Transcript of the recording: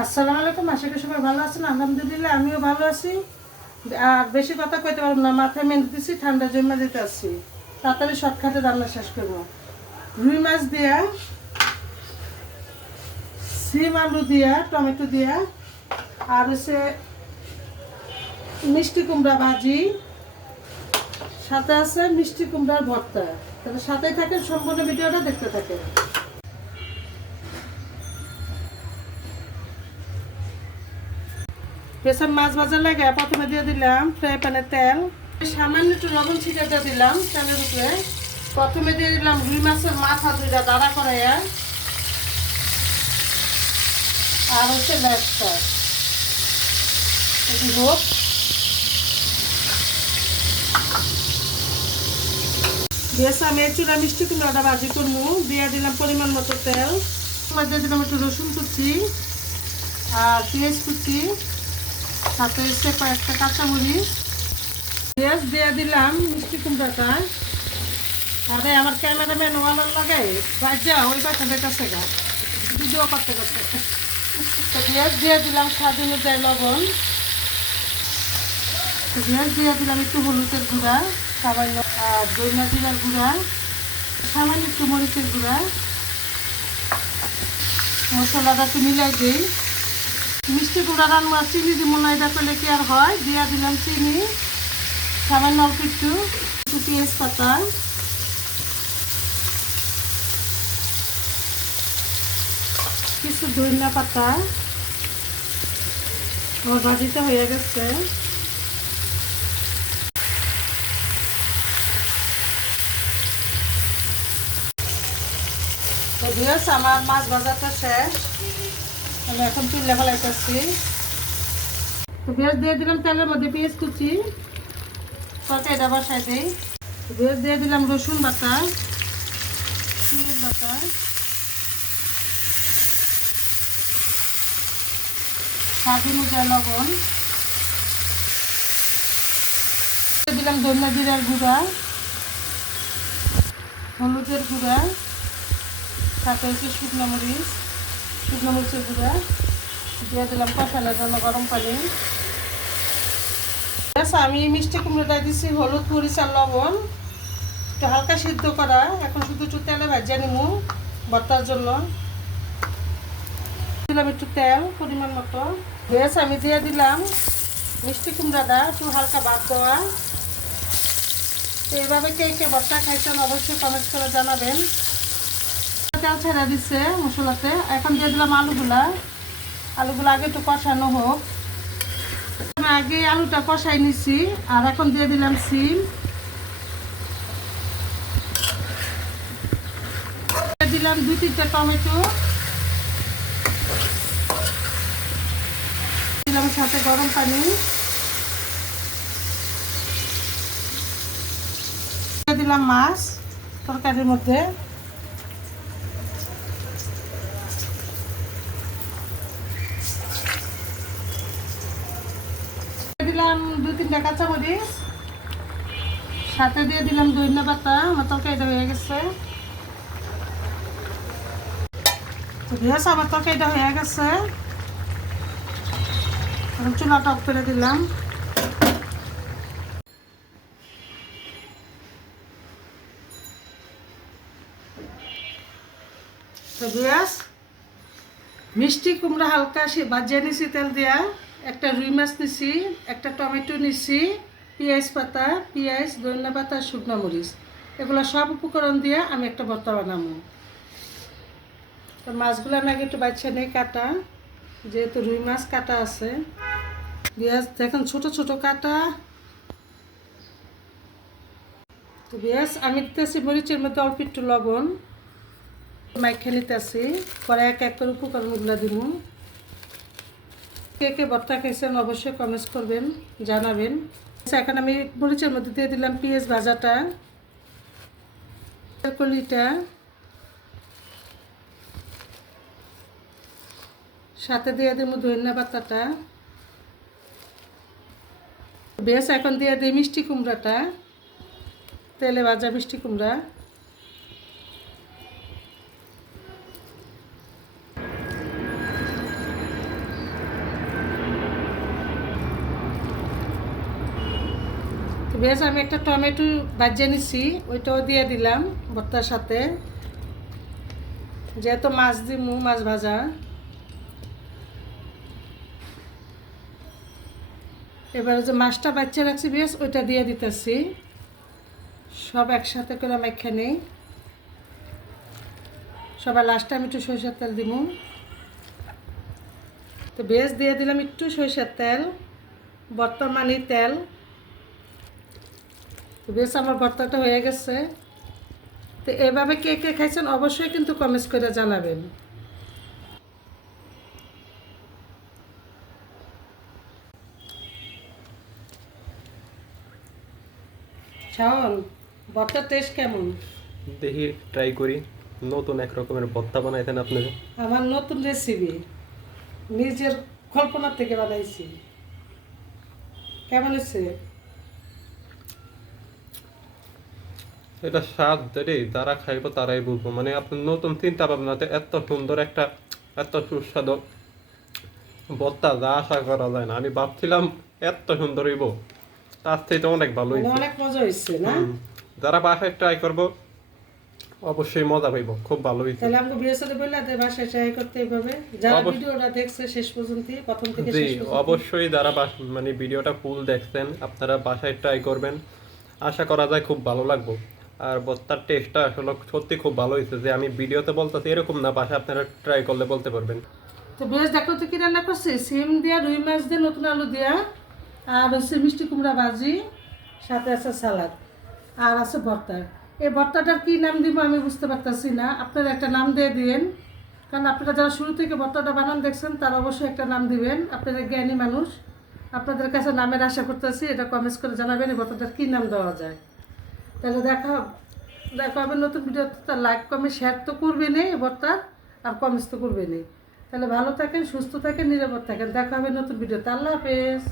আসসালামু আলাইকুম, আশা করি সবাই ভালো আছেন। আলহামদুলিল্লাহ, আমিও ভালো আছি। আর বেশি কথা কইতে পারব না, মাথায় মেন দিছি ঠান্ডা জমা দিতে আসছি। তাড়াতাড়ি শর্টকাটে রান্না শেষ করব। রুই মাছ দিয়া, সিম আলু দিয়া, টমেটো দিয়া, আর হচ্ছে মিষ্টি কুমড়া ভাজি, সাথে আছে মিষ্টি কুমড়ার ভর্তা। তাহলে সাথেই থাকে সম্পূর্ণ ভিডিওটা দেখতে থাকে বেসন মাছ ভাজার লাগে, প্রথমে দিয়ে দিলাম ফ্রাই প্যানে তেল। সামান্য একটু লবণ ছিটাটা দিলাম তেলের উপরে। প্রথমে দিয়ে দিলাম রুই মাছের মাথা দুইটা দাঁড়া করাইয়া। আর হচ্ছে আমি চূড়া মিষ্টি কুমড়াটা ভাজি করব। দিয়ে দিলাম পরিমাণ মতো তেল। দিয়ে দিলাম একটু রসুন কুচি আর পেঁয়াজ কুচি সাথে এসে কয়েকটা কাঁচামরিচ। পেঁয়াজ দিয়ে দিলাম মিষ্টি কুমড়াটা। আরে, আমার ক্যামেরাম্যান ওয়ালার লাগাই বাজা ওই পাশে দেখতেছে গা। ভিডিও করতে করতে। তো পেঁয়াজ দিয়ে দিলাম স্বাদ অনুযায়ী লবণ। তো পেঁয়াজ দিয়ে দিলাম একটু হলুদের গুঁড়া, সামান্য, আর দইনা জিরার গুঁড়া, সামান্য একটু মরিচের গুঁড়া। মশলাটা একটু মিলাই দিই। মিষ্টি কুমড়া রান্না, চিনি দিব না, এটা করলে কি আর হয়? দিয়া দিলাম চিনি, সামান্য একটু একটু পেঁয়াজ পাতা কিছু ধনিয়া পাতা। আমার ভাজিটা হয়ে গেছে। আমার মাছ ভাজাটা শেষ। আমি এখন তুলে ফেলাইতেছি তো পেঁয়াজ দিয়ে দিলাম তেলের মধ্যে পেঁয়াজ কুচি। তরকারিটা বসাই দিই। পেঁয়াজ দিয়ে দিলাম রসুন বাটা, পেঁয়াজ বাটা। স্বাদ অনুযায়ী লবণ। দিলাম ধনিয়া জিরার গুঁড়া, হলুদের গুঁড়া, সাথে হচ্ছে শুকনো মরিচ। শুকনো মরিচের গুঁড়া দিয়ে দিলাম কষানোর জন্য গরম পানি। ব্যাস আমি মিষ্টি কুমড়োটা দিছি হলুদ, মরিচ আর লবণ। একটু হালকা সিদ্ধ করা, এখন শুধু একটু তেলে ভাজিয়ে নিমু ভর্তার জন্য। দিলাম একটু তেল পরিমাণ মতো। ব্যাস আমি দিয়ে দিলাম মিষ্টি কুমড়াটা, একটু হালকা ভাত দেওয়া। তো এইভাবে কে কে ভর্তা খাইছেন অবশ্যই কমেন্ট করে জানাবেন। তেল ছেড়ে দিচ্ছে মশলাতে। এখন দিয়ে দিলাম আলুগুলা। আলুগুলো আগে একটু কষানো হোক। আমি আগে আলুটা কষাই নিছি, আর এখন দিয়ে দিলাম সিম। দিলাম দুই তিনটা টমেটো। দিলাম সাথে গরম পানি। দিলাম মাছ তরকারির মধ্যে দিয়ে দিলাম দু তিনটা কাঁচামরিচ সাথে দিয়ে দিলাম দইনা পাতা আমার তরকারিটা হয়ে গেছে। দিয়েছে আমার তরকারিটা হয়ে গেছে। চুলাটা অফ করে দিলাম। মিষ্টি কুমড়া হালকা সে বাজিয়ে নিছি তেল দিয়া। একটা রুই মাছ নিছি, একটা টমেটো নিছি, পেঁয়াজ পাতা, পেঁয়াজ, ধনিয়া পাতা, শুকনো মরিচ। এগুলো সব উপকরণ দিয়ে আমি একটা ভর্তা বানাবো। তো মাছগুলো আমি আগে একটু বাচ্চা নেই কাটা, যেহেতু রুই মাছ কাটা আছে। পেঁয়াজ, দেখেন ছোট ছোট কাটা। তো পেঁয়াজ, আমি দিতেছি মরিচের মধ্যে অল্প একটু লবণ। মাইখে নিতেছি, পরে এক এক করে উপকরণগুলো দিব। কে কে ভর্তা খেয়েছেন অবশ্যই কমেন্টস করবেন জানাবেন। আচ্ছা, এখন আমি মরিচের মধ্যে দিয়ে দিলাম পেঁয়াজ ভাজাটা কলিটা সাথে দিয়ে দেবো ধনিয়া পাতাটা। বেশ এখন দিয়ে দিই মিষ্টি কুমড়াটা তেলে ভাজা মিষ্টি কুমড়া। বেশ আমি একটা টমেটো ভাজিয়ে নিছি, ওইটাও দিয়ে দিলাম ভর্তার সাথে। যেহেতু মাছ দিমু, মাছ ভাজা। এবারে যে মাছটা বাচ্চা রাখছি বেশ ওইটা দিয়ে দিতেছি। সব একসাথে করে মেখে নেই। সবার লাস্টে আমি একটু সরিষার তেল দিব তো বেশ দিয়ে দিলাম একটু সরিষার তেল, বর্তমানে তেল। তো বেশ আমার ভর্তাটা হয়ে গেছে। তো এভাবে কে কে খাইছেন অবশ্যই কিন্তু কমেন্টস করে জানাবেন। শাওন ভর্তার টেস্ট কেমন? দেখি ট্রাই করি। নতুন এক রকমের ভর্তা বানাইতেন আপনি আমার নতুন রেসিপি নিজের কল্পনা থেকে বানাইছি। কেমন হচ্ছে এটা স্বাদ রে যারা খাইবো তারাই বুঝব। মানে আপনার নতুন চিন্তা ভাবনাতে এত সুন্দর একটা এত সুস্বাদু ভর্তা যা আশা করা যায় না। আমি ভাবছিলাম এত সুন্দর হইব তার থেকে অনেক ভালো মানে হইছে অনেক মজা হয়েছে না? যারা বাসায় ট্রাই করব অবশ্যই মজা পাইব খুব ভালো হয়েছে তাহলে বিয়ে সাথে বললে যে বাসায় ট্রাই করতে এইভাবে যারা ভিডিওটা দেখছে শেষ পর্যন্ত প্রথম থেকে শেষ পর্যন্ত অবশ্যই যারা মানে ভিডিওটা ফুল দেখছেন আপনারা বাসায় ট্রাই করবেন। আশা করা যায় খুব ভালো লাগবে। আর বস্তার টেস্টটা আসলে সত্যি খুব ভালো হয়েছে যে আমি ভিডিওতে বলতেছি এরকম না, বাসায় আপনারা ট্রাই করলে বলতে পারবেন। তো বেশ, দেখো তো কি রান্না করছি? সিম দিয়া, রুই মাছ দিয়ে, নতুন আলু দিয়া, আর হচ্ছে মিষ্টি কুমড়া ভাজি, সাথে আছে সালাদ, আর আছে ভর্তা। এই ভর্তাটার কি নাম দিব আমি বুঝতে পারতেছি না। আপনারা একটা নাম দিয়ে দিয়েন, কারণ আপনারা যারা শুরু থেকে ভর্তাটা বানান দেখছেন, তারা অবশ্যই একটা নাম দিবেন। আপনারা জ্ঞানী মানুষ, আপনাদের কাছে নামের আশা করতেছি, এটা কমেন্টস করে জানাবেন এই ভর্তাটার কী নাম দেওয়া যায়। তাহলে দেখা দেখা হবে নতুন ভিডিও তার লাইক কমে শেয়ার তো করবে নেই এবার তার, আর কমেন্টস তো করবে নেই। তাহলে ভালো থাকেন, সুস্থ থাকেন, নিরাপদ থাকেন। দেখা হবে নতুন ভিডিওতে আল্লাহ হাফেজ।